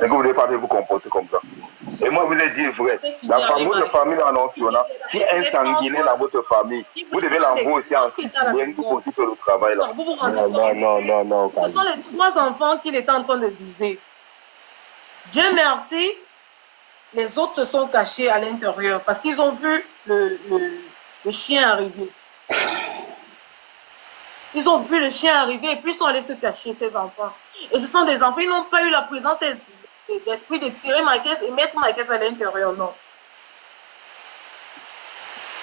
Et que vous ne devez pas vous comporter comme ça. Et moi, je vous ai dit vrai. Votre famille en Onciona, si un sanguinaire dans votre famille, vous devez l'envoyer aussi en Sicilien pour aussi faire le travail là. Non. Ce sont les 3 enfants qu'il était en train de viser. Dieu merci, les autres se sont cachés à l'intérieur parce qu'ils ont vu le chien arriver. Ils ont vu le chien arriver et puis ils sont allés se cacher, ces enfants. Et ce sont des enfants, ils n'ont pas eu la présence d'esprit de tirer ma caisse et mettre ma caisse à l'intérieur, non.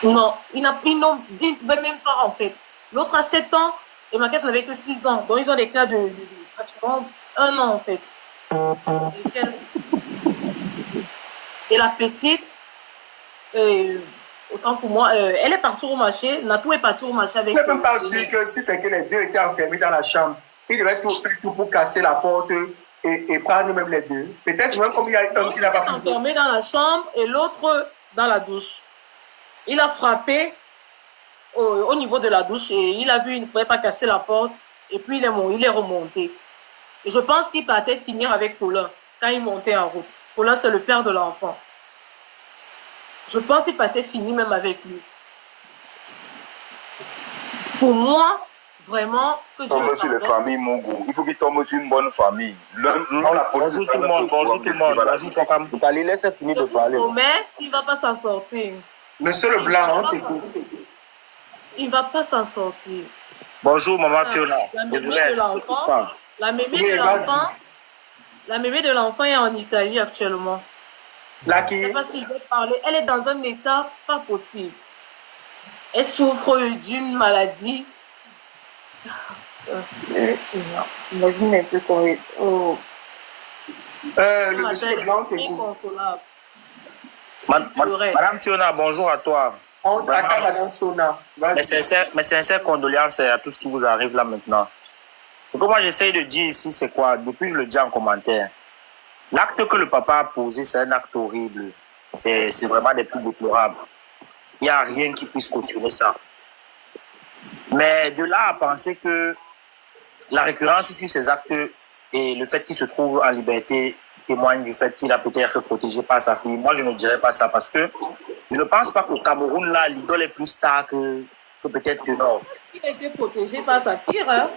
Non, ils ne pouvaient même pas en fait. L'autre a 7 ans et ma caisse n'avait que 6 ans. Donc ils ont des cas de pratiquement 1 an en fait. Et la petite, autant pour moi, elle est partie au marché, Natou est partie au marché avec... Je ne peux pas sûr que si c'est que les deux étaient enfermés dans la chambre, ils devaient faire tout pour casser la porte et prendre même les deux. Peut-être même comme il y a un qui n'a pas pu... enfermé dans la chambre et l'autre dans la douche. Il a frappé au niveau de la douche et il a vu qu'il ne pouvait pas casser la porte et puis il est remonté. Et je pense qu'il partait finir avec Paulin quand il montait en route. Paulin, c'est le père de l'enfant. Je pense qu'il partait finir même avec lui. Pour moi, vraiment, que Dieu tombe sur les familles Mougou. Il faut qu'il tombe sur une bonne famille. Bonjour tout le monde, bonjour tout le monde. Bonjour Tokam. Allez, laissez finir de parler. Mais il ne va pas s'en sortir. Monsieur Leblanc, on t'écoute. Il ne va pas s'en sortir. Bonjour Maman Fiona. La mémé de l'enfant est en Italie actuellement. Là qui... Je ne sais pas si je vais parler. Elle est dans un état pas possible. Elle souffre d'une maladie. Imagine un peu comment... Oh. Le monsieur Leblanc t'écoute. Inconsolable. Madame Fiona, bonjour à toi. On t'attend, Madame Fiona. Mes sincères condoléances à tout ce qui vous arrive là maintenant. Ce que moi j'essaye de dire ici, c'est quoi? Depuis, je le dis en commentaire. L'acte que le papa a posé, c'est un acte horrible. C'est vraiment des plus déplorables. Il n'y a rien qui puisse cautionner ça. Mais de là à penser que la récurrence sur ces actes et le fait qu'il se trouve en liberté témoigne du fait qu'il a peut-être protégé par sa fille. Moi, je ne dirais pas ça parce que je ne pense pas qu'au Cameroun, là, l'idole est plus star que peut-être que non. Il a été protégé par sa fille, hein?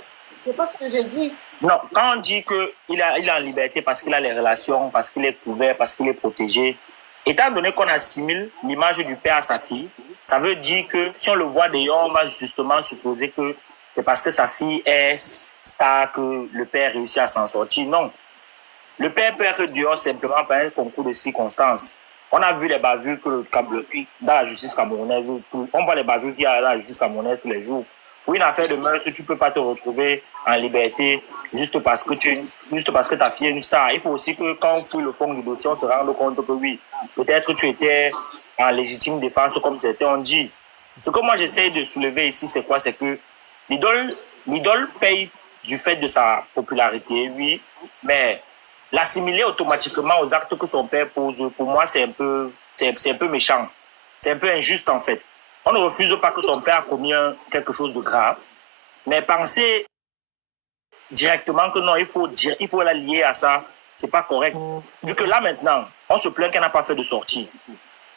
C'est pas ce que j'ai dit. Non, quand on dit qu'il est en liberté parce qu'il a les relations, parce qu'il est couvert, parce qu'il est protégé, étant donné qu'on assimile l'image du père à sa fille, ça veut dire que si on le voit d'ailleurs, on va justement supposer que c'est parce que sa fille est star que le père réussit à s'en sortir. Non. Le père peut être dehors simplement par un concours de circonstances. On a vu les bavures dans la justice camerounaise. On voit les bavures qu'il y a dans la justice camerounaise tous les jours. Pour une affaire de meurtre, tu ne peux pas te retrouver en liberté juste parce que ta fille est une star. Il faut aussi que quand on fouille le fond du dossier, on se rende compte que oui, peut-être tu étais en légitime défense comme c'était on dit. Ce que moi j'essaie de soulever ici, c'est quoi? C'est que l'idole paye du fait de sa popularité, oui, mais l'assimiler automatiquement aux actes que son père pose, pour moi, c'est un peu méchant. C'est un peu injuste, en fait. On ne refuse pas que son père a commis quelque chose de grave, mais penser directement que non, il faut la lier à ça, c'est pas correct. Vu que là, maintenant, on se plaint qu'elle n'a pas fait de sortie.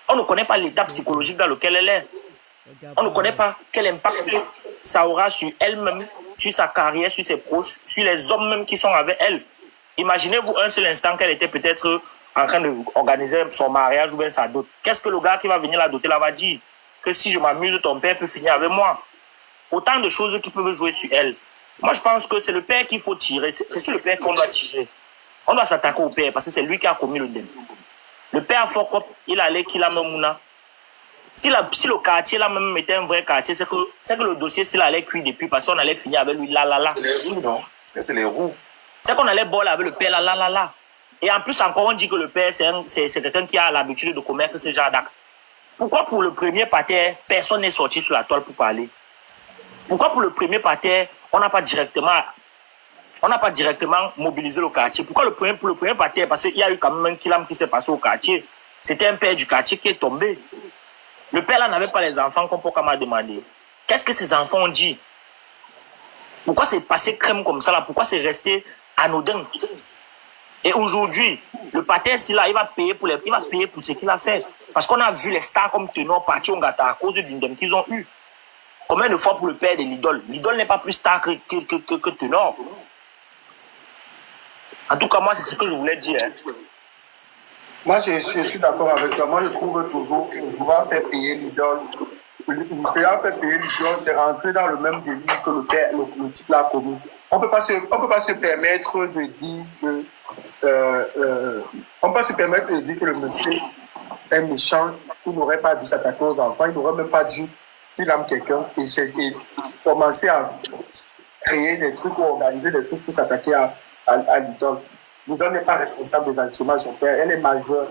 On ne connaît pas l'état psychologique dans lequel elle est. On ne connaît pas quel impact ça aura sur elle-même, sur sa carrière, sur ses proches, sur les hommes même qui sont avec elle. Imaginez-vous un seul instant qu'elle était peut-être en train d'organiser son mariage ou bien sa dot. Qu'est-ce que le gars qui va venir la doter là va dire? Que si je m'amuse, ton père peut finir avec moi. Autant de choses qui peuvent jouer sur elle. Moi, je pense que c'est le père qu'il faut tirer. C'est sur le père qu'on doit tirer. On doit s'attaquer au père parce que c'est lui qui a commis le délit. Le père Fokop, il allait qu'il a même Mouna. Si le quartier là même était un vrai quartier, c'est que le dossier s'il allait cuire depuis parce qu'on allait finir avec lui là. C'est les roues, non? C'est les roues. C'est qu'on allait boire avec le père là. Et en plus encore on dit que le père c'est quelqu'un qui a l'habitude de commettre ce genre d'actes. Pourquoi pour le premier pater, personne n'est sorti sur la toile pour parler? Pourquoi pour le premier pater, on n'a pas directement mobilisé le quartier? Pourquoi pour le premier pater? Parce qu'il y a eu quand même un kilam qui s'est passé au quartier. C'était un père du quartier qui est tombé. Le père là n'avait pas les enfants comme Poka m'a demandé. Qu'est-ce que ces enfants ont dit? Pourquoi c'est passé crème comme ça là? Pourquoi c'est resté anodin? Et aujourd'hui, le pater, là, il va payer pour ce qu'il a fait. Parce qu'on a vu les stars comme Tenor partir au Gata à cause d'une dème qu'ils ont eue. Combien de fois pour le père de l'idole? L'idole n'est pas plus star que Tenor. En tout cas, moi, c'est ce que je voulais dire. Hein. Moi, je suis d'accord avec toi. Moi, je trouve toujours que pouvoir faire payer l'idole, faire payer l'idole, c'est rentrer dans le même délire que le père, le type l'a commis. On ne peut pas se permettre de dire que on peut pas se permettre de dire que le monsieur est méchant, il n'aurait pas dû s'attaquer aux enfants, il n'aurait même pas dû, il aime quelqu'un et commencer à créer des trucs ou organiser des trucs pour s'attaquer à l'idole. L'idole n'est pas responsable des actions de son père, elle est majeure,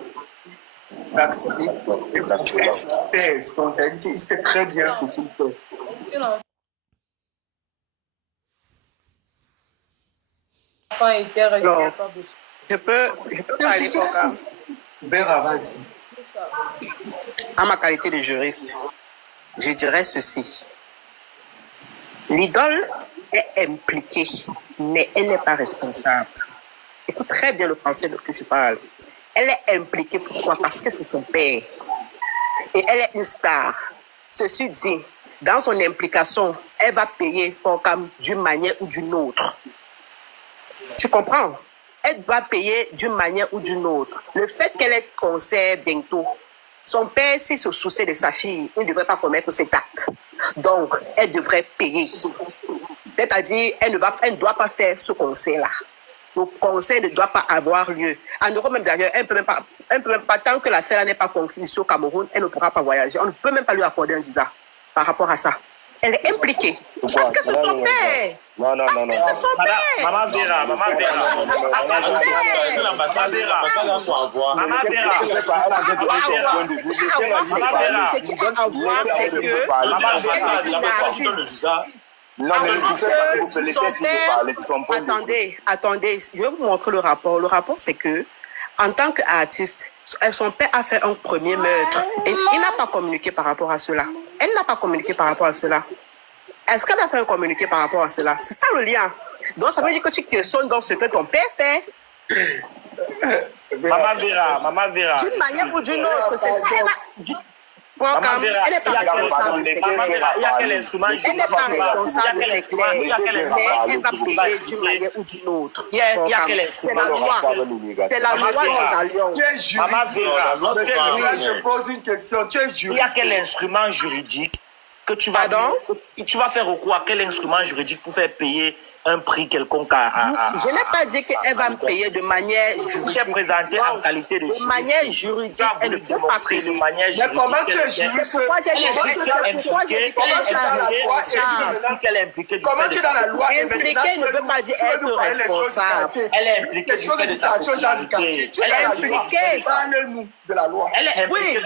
vaccinée, et son père, donc il sait très bien ce qu'il fait. Non. Je peux parler à ma qualité de juriste. Je dirais ceci. L'idole est impliquée, mais elle n'est pas responsable. Écoute très bien le français de que je parle. Elle est impliquée, pourquoi? Parce que c'est son père. Et elle est une star. Ceci dit, dans son implication, elle va payer d'une manière ou d'une autre. Tu comprends? Elle doit payer d'une manière ou d'une autre. Le fait qu'elle ait concert bientôt, son père, s'il se soucie de sa fille, il ne devrait pas commettre cet acte. Donc, elle devrait payer. C'est-à-dire, elle ne doit pas faire ce concert-là. Le concert ne doit pas avoir lieu. En Europe même d'ailleurs, elle ne peut même pas, tant que l'affaire n'est pas conclue ici au Cameroun, elle ne pourra pas voyager. On ne peut même pas lui accorder un visa par rapport à ça. Elle est impliquée. Parce que c'est son père. Non. Parce que c'est son père. Maman Vera. Attendez, je vais vous montrer le rapport. Le rapport, c'est que, en tant qu'artiste, son père a fait un premier meurtre. Et il n'a pas communiqué par rapport à cela. Elle n'a pas communiqué par rapport à cela. Est-ce qu'elle a fait un communiqué par rapport à cela? C'est ça le lien. Donc, ça veut dire que tu questionnes dans ce que ton père fait. Maman Vera. D'une manière ou d'une autre, c'est ça. Elle n'est pas responsable. Il y a quel instrument? Elle n'est pas responsable, c'est clair. Mais elle va payer d'une manière ou d'une autre. Il y a quel instrument? C'est la loi du Galion. Maman Vera, Je pose une question. Tu es juriste. il y a quel instrument juridique que tu vas faire recours à quel instrument juridique pour faire payer un prix quelconque Je n'ai pas dit qu'elle va me payer de manière juridique. Tu es présenté en qualité de juriste. De manière juridique, elle ne peut pas payer. De manière juridique. Mais comment tu es juriste? Pourquoi j'ai dit qu'elle est impliquée? Comment tu es dans la loi? Impliquée ne veut pas dire être responsable. Elle est impliquée. Quelque chose de ça, tu es dans le quartier. Elle est impliquée. Parle-nous de la loi. Elle est impliquée.